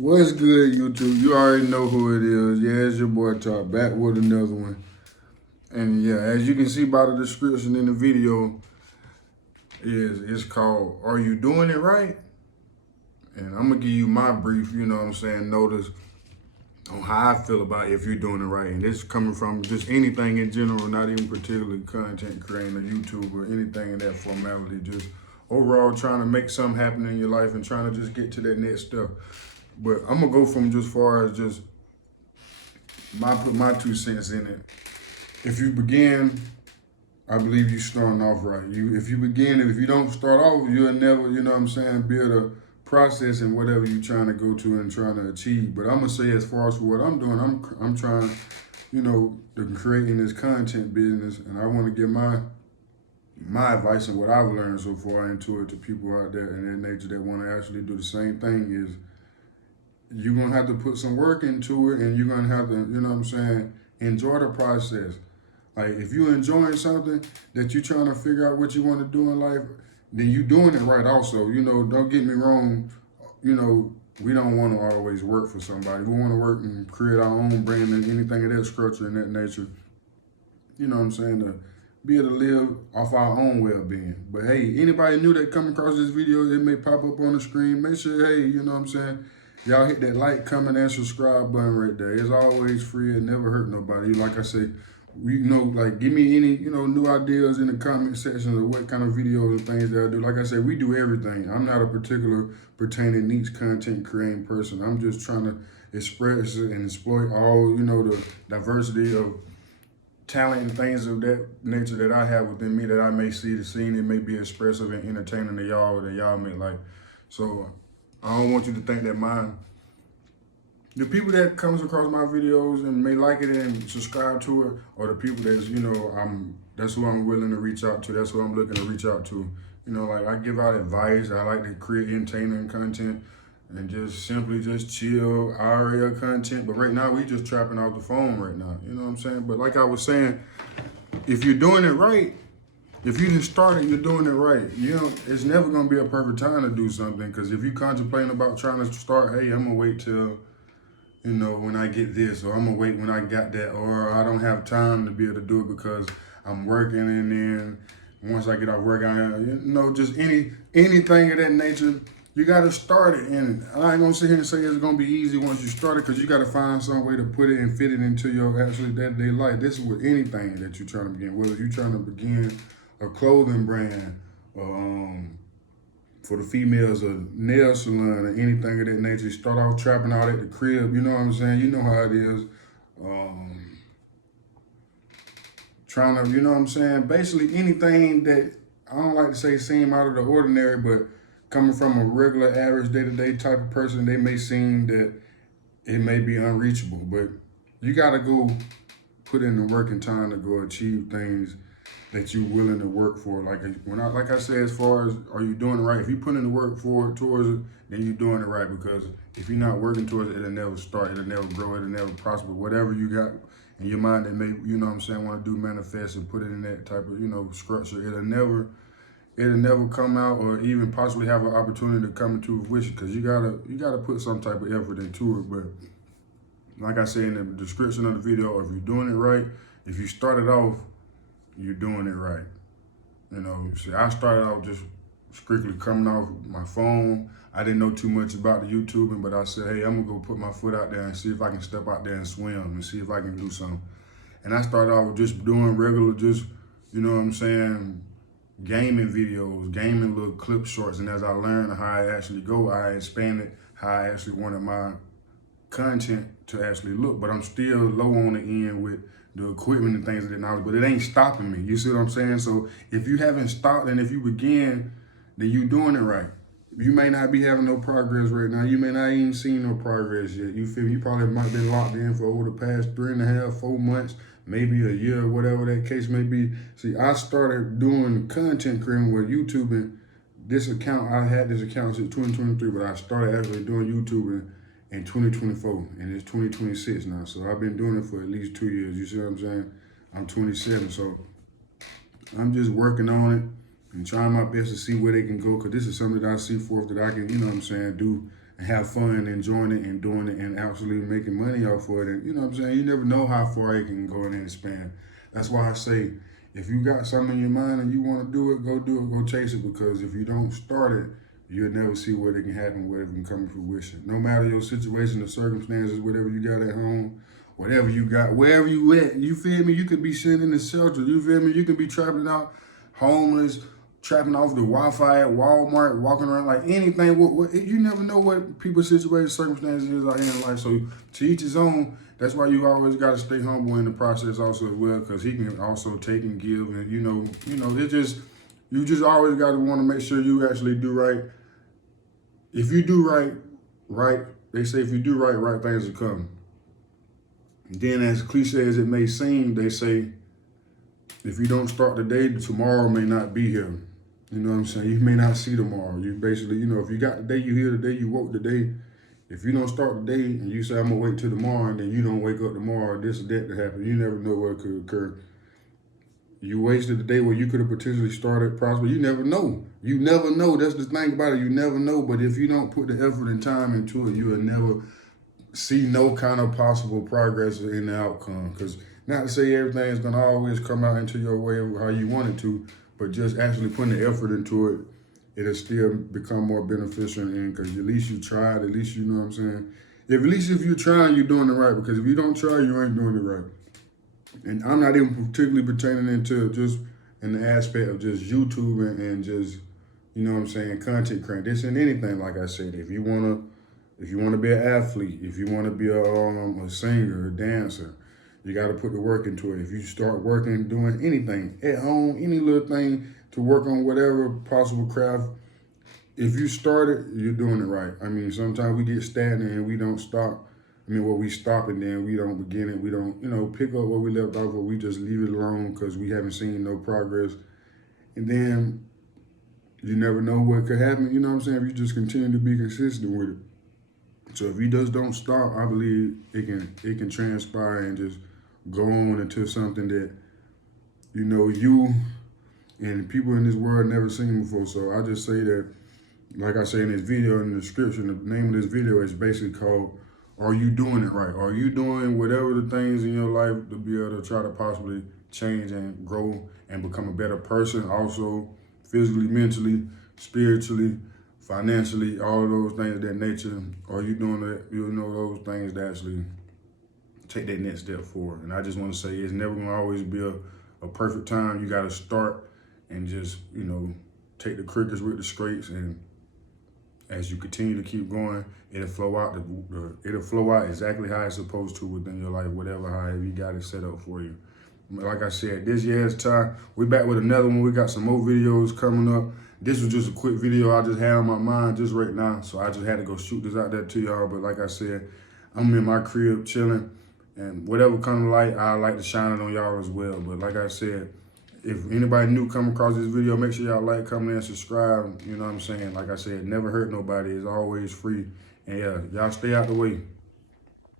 What's good, YouTube? You already know who it is. Yeah, it's your boy Top, back with another one. And yeah, as you can see by the description in the video, it's called Are You Doing It Right? And I'm gonna give you my brief, notice on how I feel about if you're doing it right. And this is coming from just anything in general, not even particularly content creating or YouTube or anything in that formality. Just overall trying to make something happen in your life and trying to just get to that next step. But I'm gonna go from just far as just put my 2 cents in it. If you begin, I believe you starting off right. If you don't start off, you'll never, be able to process in whatever you're trying to go to and trying to achieve. But I'm gonna say as far as for what I'm doing, I'm trying, to create in this content business, and I want to give my advice and what I've learned so far into it to people out there in that nature that want to actually do the same thing is you're gonna have to put some work into it, and you're gonna have to, enjoy the process. Like if you're enjoying something that you're trying to figure out what you want to do in life, then you're doing it right. Also, don't get me wrong. We don't want to always work for somebody. We want to work and create our own brand and anything of that structure and that nature. To be able to live off our own well-being. But hey, anybody new that come across this video, it may pop up on the screen. Make sure, hey, y'all hit that like, comment, and subscribe button right there. It's always free. It never hurt nobody. Like I say, give me any, new ideas in the comment section of what kind of videos and things that I do. Like I said, we do everything. I'm not a particular pertaining niche content creating person. I'm just trying to express and exploit all, the diversity of talent and things of that nature that I have within me that I may see the scene. It may be expressive and entertaining to y'all that y'all may like. So I don't want you to think that the people that comes across my videos and may like it and subscribe to it, or the people that's who I'm willing to reach out to. That's who I'm looking to reach out to. I give out advice. I like to create entertaining content and just simply just chill IRL content. But right now we just trapping out the phone right now. You know what I'm saying? But like I was saying, if you're doing it right, if you didn't start it, you're doing it right. It's never gonna be a perfect time to do something. Because if you contemplating about trying to start, hey, I'm gonna wait till when I get this, or I'm gonna wait when I got that, or I don't have time to be able to do it because I'm working, and then once I get off work, just anything of that nature, you gotta start it. And I ain't gonna sit here and say it's gonna be easy once you start it, because you gotta find some way to put it and fit it into your actually day-to-day life. This is with anything that you're trying to begin, whether you're trying to begin a clothing brand, or for the females, a nail salon or anything of that nature. Start off trapping out at the crib, you know what I'm saying? You know how it is. Trying to, basically anything that, I don't like to say seem out of the ordinary, but coming from a regular, average, day-to-day type of person, they may seem that it may be unreachable. But you got to go put in the work and time to go achieve things that you're willing to work for. Like I said, as far as are you doing it right? If you put in the work towards it, then you're doing it right. Because if you're not working towards it, it'll never start, it'll never grow, it'll never prosper. Whatever you got in your mind that may, want to do manifest and put it in that type of, structure, it'll never come out or even possibly have an opportunity to come into fruition, because you gotta put some type of effort into it. But like I said in the description of the video, if you're doing it right, if you started off, you're doing it right. See, I started out just strictly coming off my phone. I didn't know too much about the YouTubing, but I said, hey, I'm gonna go put my foot out there and see if I can step out there and swim and see if I can do something. And I started off just doing regular, gaming videos, gaming little clip shorts. And as I learned how I actually go, I expanded how I actually wanted my content to actually look. But I'm still low on the end with the equipment and things of that knowledge, but it ain't stopping me. You see what I'm saying? So if you haven't stopped and if you begin, then you're doing it right. You may not be having no progress right now. You may not even see no progress yet. You feel you probably might have been locked in for over the past 3.5, 4 months, maybe a year, whatever that case may be. See, I started doing content creating with YouTube, and I had this account since 2023, but I started actually doing YouTube in 2024, and it's 2026 now. So I've been doing it for at least 2 years. You see what I'm saying? I'm 27, so I'm just working on it and trying my best to see where they can go, because this is something that I see forth that I can, do and have fun enjoying it and doing it and actually making money off of it. And you know what I'm saying? You never know how far it can go in and expand. That's why I say, if you got something in your mind and you want to do it, go chase it, because if you don't start it, you'll never see where it can happen, where it can come to fruition. No matter your situation, the circumstances, whatever you got at home, whatever you got, wherever you at, you feel me? You could be sitting in the shelter, you feel me? You could be trapping out, homeless, trapping off the Wi-Fi at Walmart, walking around like anything. You never know what people's situations, circumstances are in life. So to each his own. That's why you always got to stay humble in the process also as well, because he can also take and give. And you know, you just always got to want to make sure you actually do right. If you do right, they say if you do right things will come. Then, as cliche as it may seem, they say, if you don't start today, tomorrow may not be here. You know what I'm saying? You may not see tomorrow. You basically, if you got the day, you here today, you woke today. If you don't start the day and you say, I'm going to wait till tomorrow, and then you don't wake up tomorrow, this or that to happen, you never know what could occur. You wasted the day where you could have potentially started prosperous. You never know. You never know. That's the thing about it. You never know. But if you don't put the effort and time into it, you will never see no kind of possible progress in the outcome. Because not to say everything is going to always come out into your way of how you want it to, but just actually putting the effort into it, it'll still become more beneficial, and because at least you tried, at least you know what I'm saying. At least if you're trying, you're doing it right. Because if you don't try, you ain't doing it right. And I'm not even particularly pertaining into just in the aspect of just YouTube and just, you know what I'm saying, content creating. This ain't anything, like I said. If you wanna be an athlete, if you wanna be a singer, a dancer, you gotta put the work into it. If you start working, doing anything at home, any little thing to work on whatever possible craft, if you start it, you're doing it right. I mean, sometimes we get stagnant and we don't stop. We stop and then we don't begin it. We don't, pick up where we left off, or we just leave it alone because we haven't seen no progress. And then you never know what could happen, you know what I'm saying, if you just continue to be consistent with it. So if you just don't stop, I believe it can transpire and just go on into something that, you and people in this world never seen before. So I just say that, like I say in this video, in the description, the name of this video is basically called, Are You Doing It Right? Are you doing whatever the things in your life to be able to try to possibly change and grow and become a better person, also physically, mentally, spiritually, financially, all of those things of that nature? Are you doing that, those things to actually take that next step forward? And I just want to say, it's never going to always be a perfect time. You got to start and just, take the crickets with the scrapes, and as you continue to keep going, it'll flow out. It'll flow out exactly how it's supposed to within your life, however you got it set up for you. Like I said, this year's time, we back with another one. We got some more videos coming up. This was just a quick video I just had on my mind just right now, so I just had to go shoot this out there to y'all. But like I said, I'm in my crib chilling, and whatever kind of light, I like to shine it on y'all as well. But like I said, if anybody new come across this video, make sure y'all like, comment, and subscribe. You know what I'm saying? Like I said, never hurt nobody. It's always free. And yeah, y'all stay out the way.